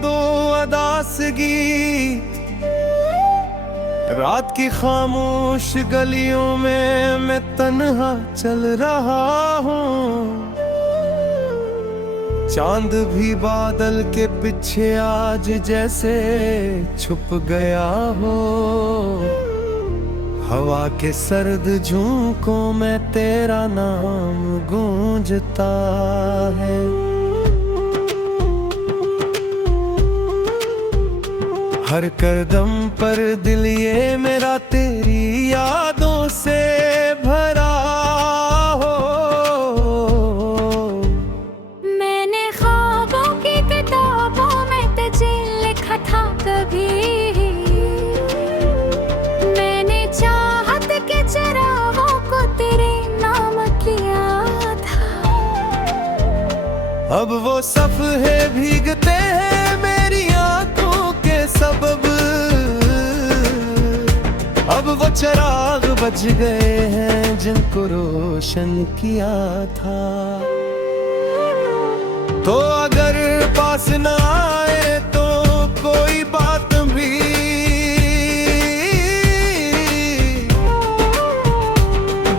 दो अदासगी। रात की खामोश गलियों में मैं तन्हा चल रहा हूँ। चांद भी बादल के पीछे आज जैसे छुप गया हो। हवा के सर्द झोंकों में तेरा नाम गूंजता है। हर कदम पर दिल ये मेरा तेरी यादों से भरा हो। मैंने ख्वाबों की किताबों में तुझे लिखा था कभी। मैंने चाहत के चिरागों को तेरे नाम किया था। अब वो सफ़े भीगते हैं मेरी आंखों के सबब। अब वो चिराग बच गए हैं जिनको रोशन किया था। तो अगर पास न आए तो कोई बात भी,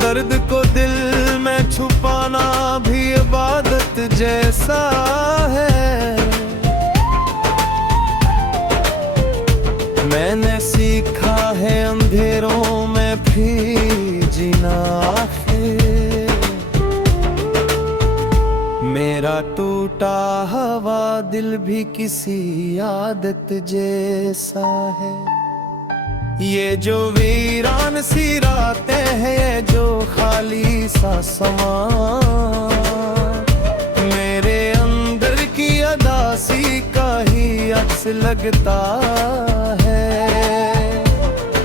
दर्द को दिल में छुपाना भी इबादत जैसा है। मैंने सीखा है अंधेरों में भी जीना आखिर। मेरा टूटा हुआ दिल भी किसी आदत जैसा है। ये जो वीरान सी रातें हैं, ये जो खाली सा समा, मेरे अंदर की अदासी का ही अक्स लगता है।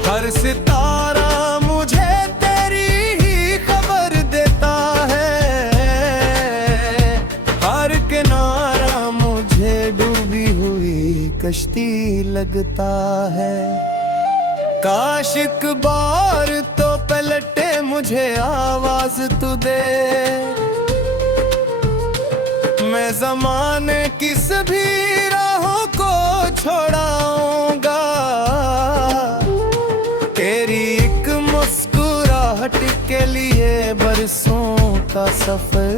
हर सितारा मुझे तेरी ही खबर देता है। हर किनारा मुझे डूबी हुई कश्ती लगता है। काश एक बार तो पलटे मुझे आवाज तू दे। मैं ज़माने की सभी राहों को छोड़ाऊंगा। तेरी एक मुस्कुराहट के लिए बरसों का सफर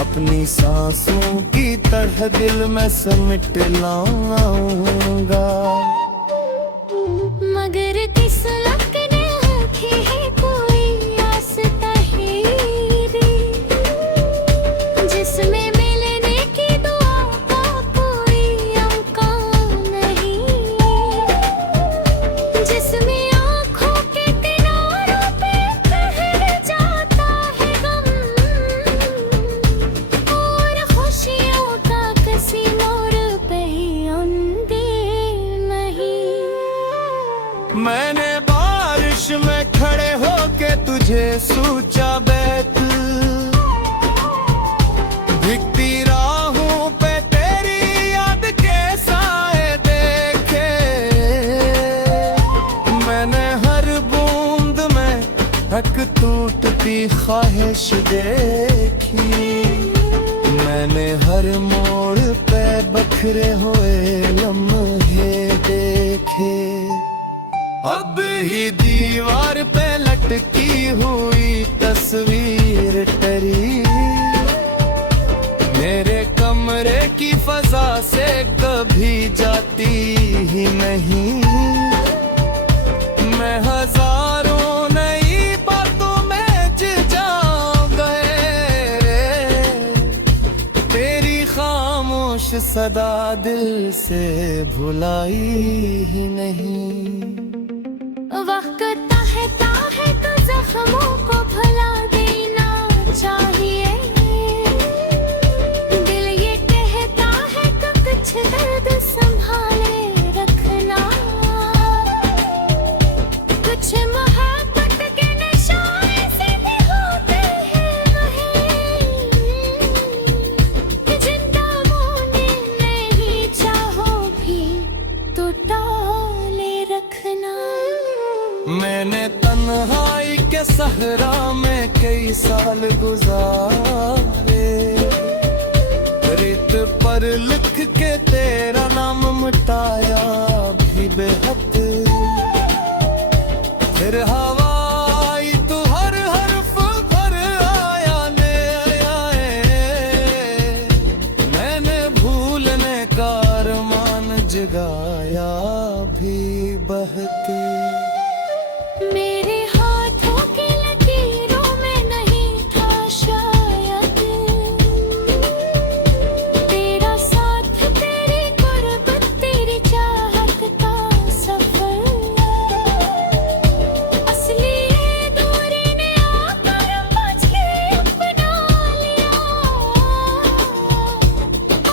अपनी सांसों की तरह दिल में समेट लाऊंगा। मगर किस लक ने रखी है कोई आस तहीरी, जिसमें मिलने की दुआ का कोई अमकान नहीं। जिसमें आँखों के किनारों पे ठहर जाता है गम, और खुशियों का किसी मोड़ पे अंदे नहीं। मैंने बारिश में खड़े होके तुझे सोचा बैठ। भीगती राहों पे तेरी याद के साए देखे। मैंने हर बूंद में एक टूटती ख्वाहिश देखी। मैंने हर मोड़ पे बखरे हुए लम्हे देखे। अब ही दीवार पे लटकी हुई तस्वीर टरी मेरे कमरे की फजा से कभी जाती ही नहीं। मैं हजारों नई बातों में जाऊं गए। तेरी खामोश सदा दिल से भुलाई ही नहीं। वक्त कहता है तो जख्मों को भुला देना चाहिए। दिल ये कहता है कि कुछ दर्द संभाले रखना। कुछ मोहब्बत के नशाए से भी होते हैं वहीं, जिंदा मोने नहीं चाहो भी तो टाले रखना। मैंने तन्हाई के सहरा में कई साल गुजारे। रेत पर लिख के तेरा नाम मिटाया भी बेहद। फिर हवाई तू हर हर्फ भर आया ने आए, मैंने भूलने का अरमान जगाया भी बहके। मेरे हाथों की लकीरों में नहीं था शायद तेरा साथ, तेरी गुर्बत, तेरी चाहत का सफर। असली ये दूरी ने आकर मुझे अपना लिया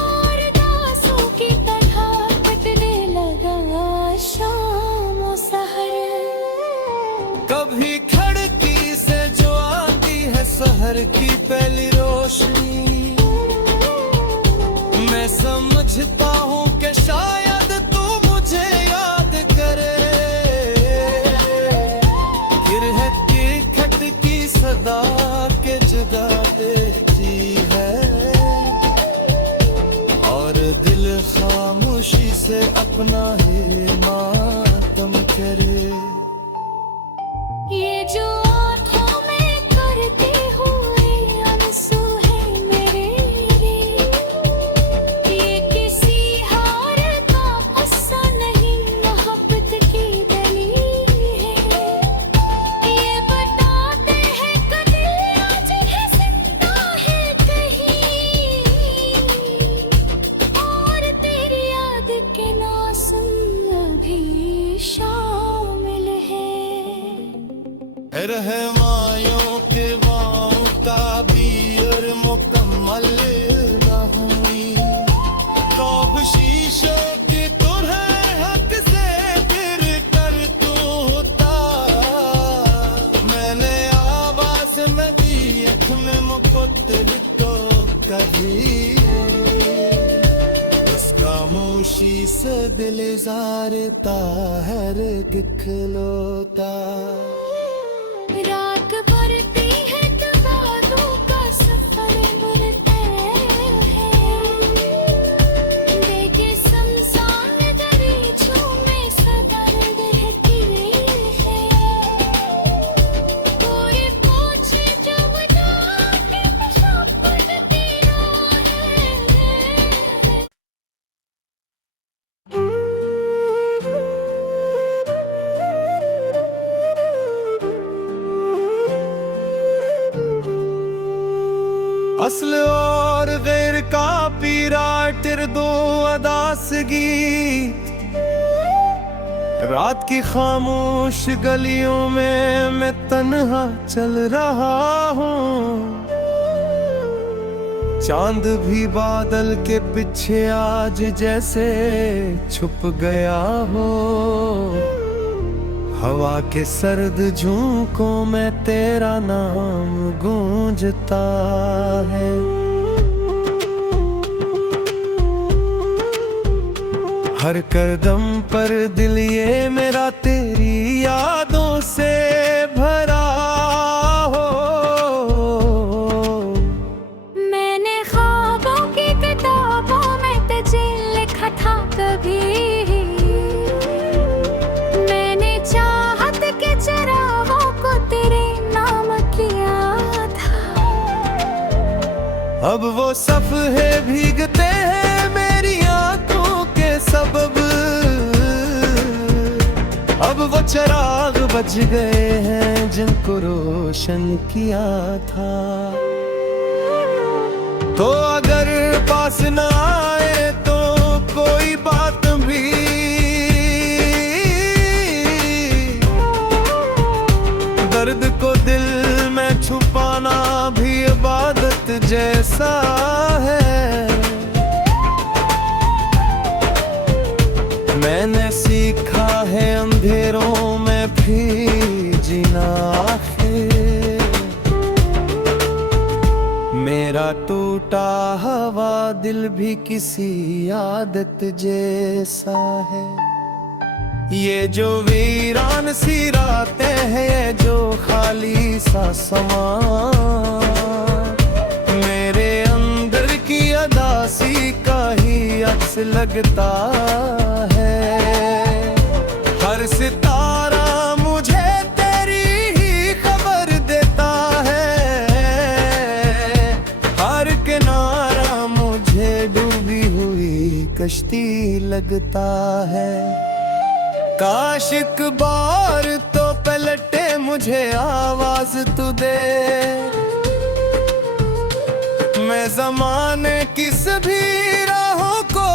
और दासों की तरह कटने लगा शाम और सहर। कभी खिड़की से जो आती है शहर की पहली रोशनी, मैं समझता हूँ कि शायद तू मुझे याद करे। फिर है कि खटकी सदा के जगा देती है और दिल खामोशी से अपना ही मातम करे। ये जो आँखों में करते हुए आंसू है मेरे, ये किसी हार का गुस्सा नहीं, मोहब्बत की दलील है। ये बताते हैं कि दिल आज है जिंदा है कहीं और तेरी याद के नाज़ अभी शामिल है। रहमायों के वाओं का बीर मुकम्मल न हुई, कौब शीशों की तुरह हक से फिर कर तू होता। मैंने आवाज में दी अख में मुकद्दर को कभी, उस खामोशी से दिल ज़ारता है दिखलोता। रात भरती है तबादों का सफर बुरते है, देखे शमशान दरीचों में सदर्द रहती है। कोई पूछे जब जाके शपथ तेरा है। असल और गैर का पीरा तिर दो अदास गीत, रात की खामोश गलियों में मैं तन्हा चल रहा हूँ। चांद भी बादल के पीछे आज जैसे छुप गया हो। हवा के सर्द झोंकों में तेरा नाम गूंजता है। हर कदम पर दिल ये मेरा तेरी यादों से भरा हो। मैंने ख्वाबों की किताबों में तुझे लिखा था कभी, चिरागों को तेरे नाम किया था। अब वो सफ़े भीगते हैं मेरी आंखों के सबब, अब वो चिराग बच गए हैं जिनको रोशन किया था। तो अगर पास न आए तो कोई बात भी, दर्द को दिल में छुपाना भी इबादत जैसा है। मैंने सीखा है अंधेरों में भी जीना आखिर, मेरा टूटा हुआ दिल भी किसी आदत जैसा है। ये जो वीरान सी रातें हैं, जो खाली सा समा, मेरे अंदर की अदासी का ही अक्स लगता है। हर सितारा मुझे तेरी ही खबर देता है, हर किनारा मुझे डूबी हुई कश्ती लगता है। काश एक बार तो पलटे मुझे आवाज तू दे, मैं ज़माने की सभी राहों को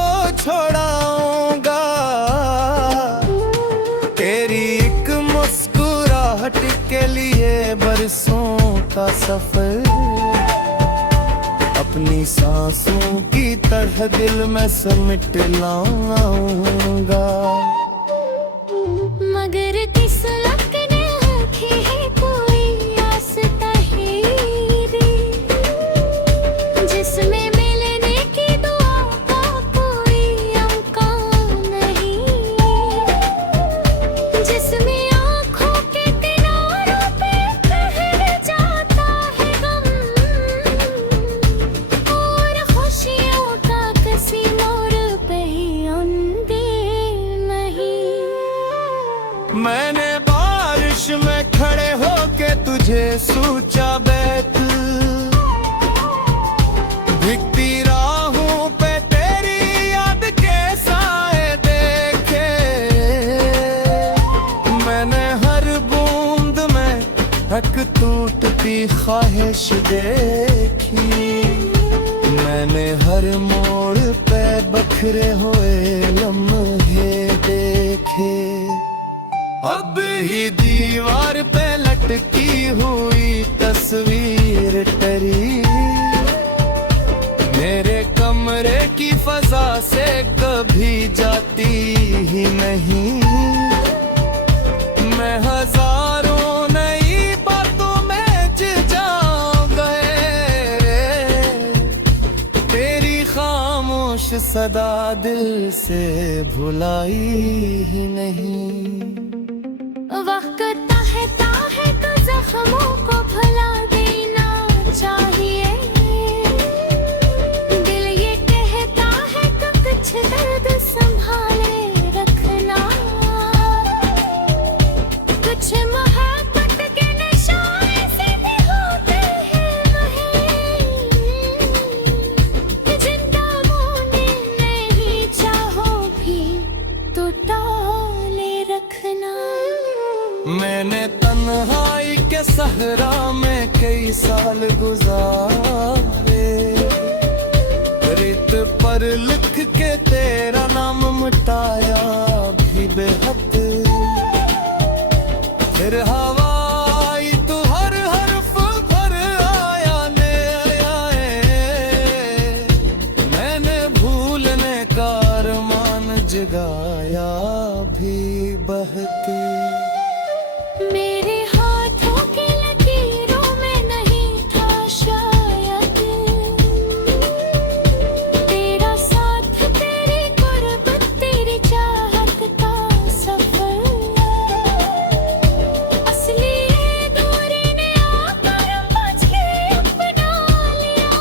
छोड़ाऊंगा। तेरी एक मुस्कुराहट के लिए बरसों का सफर, अपनी सांसों की तरह दिल में समेट लाऊंगा। मगर किस लक ने रखी है कोई आस तहीरी, जिसमें मिलने की दुआ का कोई अमकान नहीं, जिसमें आँखों के किनारों पे ठहर जाता है गम, और खुशियों का किसी मोड़ पे अंदे नहीं। मैंने बारिश में खड़े होके तुझे सोचा बैठ, भीगती राहों पे तेरी याद के साए देखे। मैंने हर बूंद में एक टूटती ख्वाहिश देखी, मैंने हर मोड़ पे बखरे हुए लम्हे देखे। अब ही दीवार पे लटकी हुई तस्वीर टरी, मेरे कमरे की फजा से कभी जाती ही नहीं। मैं हजारों नई बातों में जाऊं गए, तेरी खामोश सदा दिल से भुलाई ही नहीं। वक्त कहता है तो जख्मों को भुला देना चाहिए, दिल ये कहता है तो कुछ दर्द संभाले रखना। कुछ मोहब्बत के नशाए से भी होते हैं वहीं, जिंदा होने नहीं चाहो भी तो टाले रखना। मैंने तन्हाई के सहरा में कई साल गुजारे, रेत पर लिख के तेरा नाम मिटाया भी बेहद। फिर हवा आई तू हर हर्फ भर आया ने आए, मैंने भूलने का अरमान जगाया भी बहत। मेरे हाथों की लकीरों में नहीं था शायद तेरा साथ, तेरी गुर्बत, तेरी चाहत का सफर। असली ये दूरी ने आकर मुझ के अपना लिया,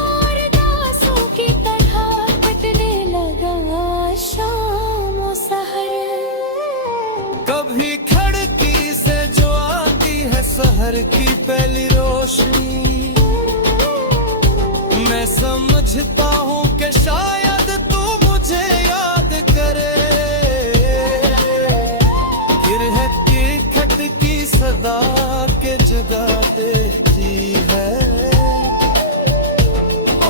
और दासों की तरह कटने लगा शाम और सहर। कभी खिड़की से जो आती है शहर की पहली रोशनी, मैं समझता हूँ कि शायद तू मुझे याद करे। फिर है कि खटकी सदा के जगा देती है,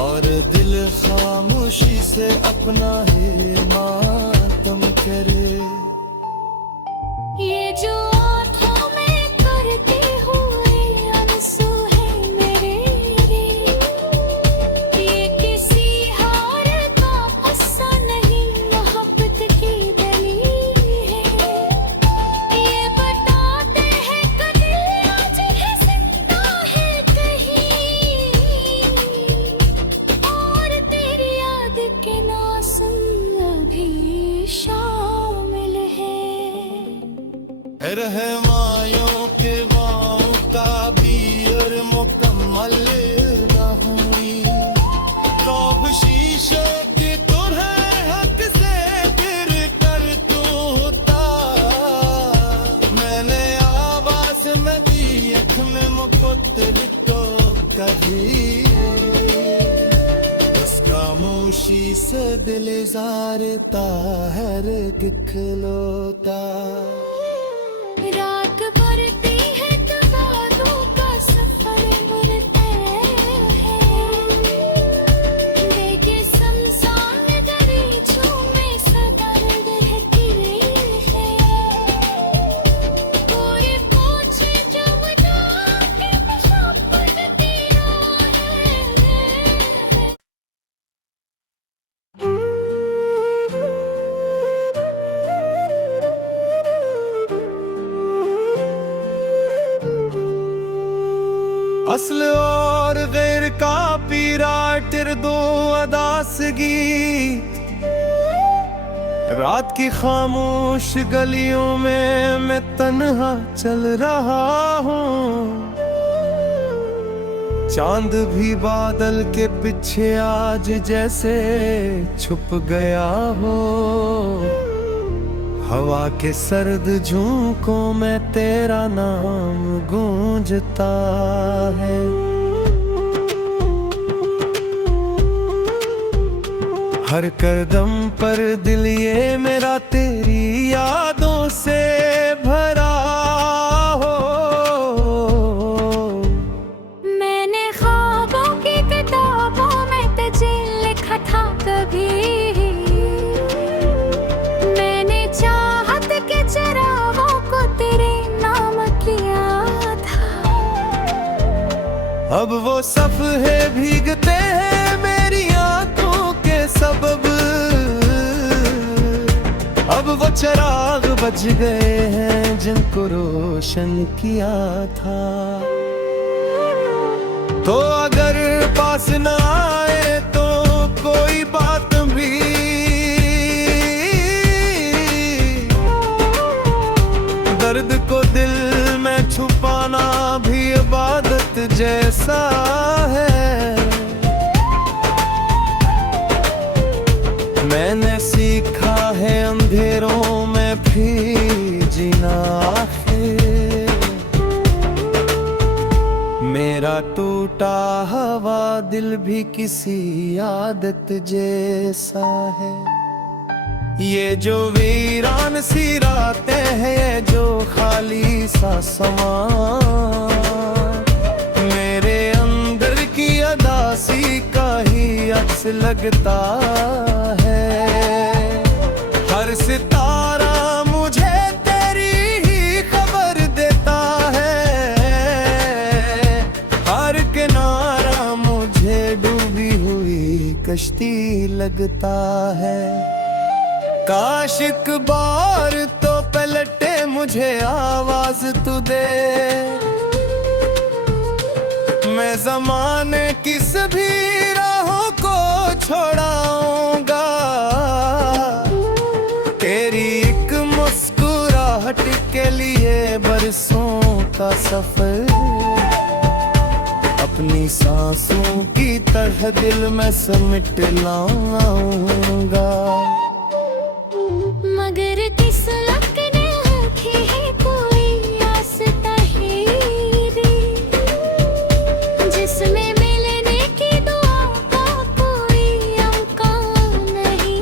और दिल खामोशी से अपना ही मातम करे। ये जो आँखों में करते हुए आंसू है मेरे, ये किसी हार का हिस्सा नहीं, मोहब्बत की दलील है। ये बताते हैं कि दिल आज है जिंदा है कहीं, और तेरी याद के नासुन अभी शामिल है। रहमायों के वाओं का भी और मुकम्मल न हुई, तो खामोशी से दिल ज़ारता है दिखलोता रात भरती है तवादों का सफर मुड़ते हैं देखे शमशान दरीचों में सदर रहती है पूरे पूछे जमुना के शपथ तेरा है असल और गैर का पीरा तिर दो अदासगी रात की खामोश गलियों में मैं तन्हा चल रहा हूँ चांद भी बादल के पीछे आज जैसे छुप गया हो हवा के सर्द झोंकों में तेरा नाम गूंजता है हर कदम पर दिल ये मेरा तेरी यादों से भरा हो मैंने ख्वाबों की किताबों में तुझे लिखा था कभी मैंने चाहत के चरागों को तेरे नाम किया था अब वो सफ़े भीगते हैं मेरी आंखों के सबब अब वो चिराग बज गए हैं जिनको रोशन किया था तो अगर पास न आए तो कोई बात भी दर्द को दिल में छुपाना भी इबादत जैसा है मैंने सीखा है अंधेरों में भी जीना आखिर मेरा टूटा हवा दिल भी किसी आदत जैसा है ये जो वीरान सी रातें हैं ये जो खाली सा समा मेरे अंदर की अदासी का ही अक्स लगता है हर सितारा मुझे तेरी ही खबर देता है हर किनारा मुझे डूबी हुई कश्ती लगता है काश एक बार तो पलटे मुझे आवाज तू दे मैं ज़माने की सभी राहों को छोड़ाऊंगा तेरी एक मुस्कुराहट के लिए बरसों का सफर अपनी सांसों की तरह दिल में समेट लाऊंगा मगर किस लक ने रखी है कोई आस तहीरी जिसमें मिलने की दुआ का कोई अमकान नहीं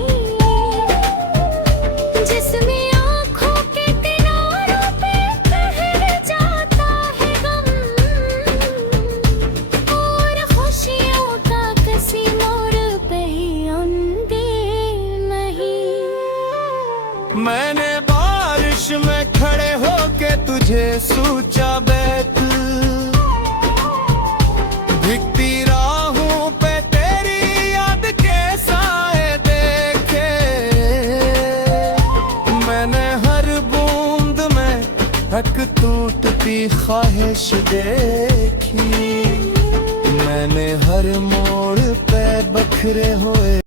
जिसमें आँखों के किनारों पे ठहर जाता है गम और खुशियों का किसी मोड़ पे अंदे नहीं मैंने बारिश में खड़े होके तुझे सोचा बैठ भीगती राहों पे तेरी याद के साए देखे मैंने हर बूंद में हक टूटती ख्वाहिश देखी मैंने हर मोड़ पे बखरे हुए